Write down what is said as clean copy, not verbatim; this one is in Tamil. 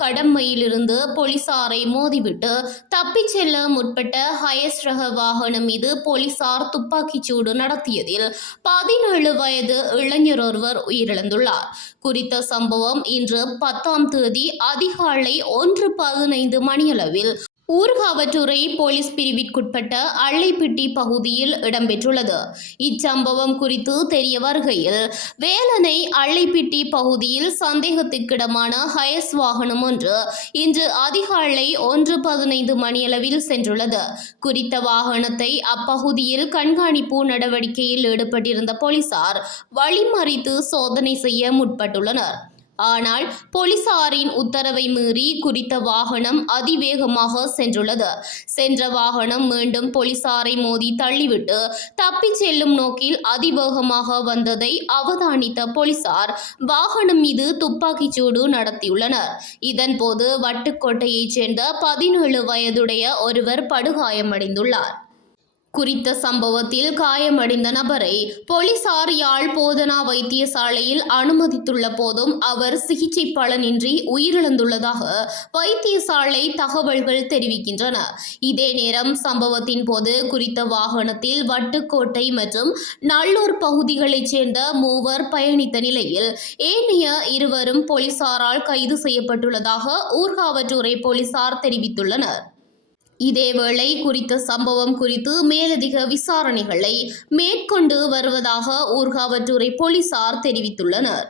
கடமையிலிருந்து போலீசாரை மோதிவிட்டு தப்பிச் செல்ல முற்பட்ட ஹயஸ் ரக வாகனம் மீது போலீசார் துப்பாக்கிச்சூடு நடத்தியதில் 17 வயது இளைஞர் ஒருவர் உயிரிழந்துள்ளார். குறித்த சம்பவம் இன்று 10ஆம் தேதி அதிகாலை 1:15 மணியளவில் ஊர்காவற்றுறை போலீஸ் பிரிவிற்குட்பட்ட அள்ளைப்பிட்டி பகுதியில் இடம்பெற்றுள்ளது. இச்சம்பவம் குறித்து தெரிய வருகையில், வேலனை அள்ளைப்பிட்டி பகுதியில் சந்தேகத்திற்கிடமான ஹயஸ் வாகனம் ஒன்று இன்று அதிகாலை 1:15 மணியளவில் சென்றுள்ளது. குறித்த வாகனத்தை அப்பகுதியில் கண்காணிப்பு நடவடிக்கையில் ஈடுபட்டிருந்த போலீசார் வழிமறித்து சோதனை செய்ய முற்பட்டுள்ளனர். ஆனால் போலீசாரின் உத்தரவை மீறி குறித்த வாகனம் அதிவேகமாக சென்றுள்ளது. சென்ற வாகனம் மீண்டும் போலீசாரை மோதி தள்ளிவிட்டு தப்பிச் செல்லும் நோக்கில் அதிவேகமாக வந்ததை அவதானித்த போலீசார் வாகனம் மீது துப்பாக்கிச்சூடு நடத்தியுள்ளனர். இதன்போது வட்டுக்கோட்டையைச் சேர்ந்த 17 வயதுடைய ஒருவர் படுகாயமடைந்துள்ளார். குறித்த சம்பவத்தில் காயமடைந்த நபரை போலீசார் யாழ் போதனா வைத்தியசாலையில் அனுமதித்துள்ள போதும் அவர் சிகிச்சை பலனின்றி உயிரிழந்துள்ளதாக வைத்தியசாலை தகவல்கள் தெரிவிக்கின்றன. இதே நேரம் சம்பவத்தின் போது குறித்த வாகனத்தில் வட்டுக்கோட்டை மற்றும் நல்லூர் பகுதிகளைச் சேர்ந்த 3 பயணித்த நிலையில் ஏனைய 2 போலீசாரால் கைது செய்யப்பட்டுள்ளதாக ஊர்காவற்றுறை போலீசார் தெரிவித்துள்ளனர். இதேவேளை குறித்த சம்பவம் குறித்து மேலதிக விசாரணைகளை மேற்கொண்டு வருவதாக ஊர்காவற்றுறை போலீசார் தெரிவித்துள்ளனர்.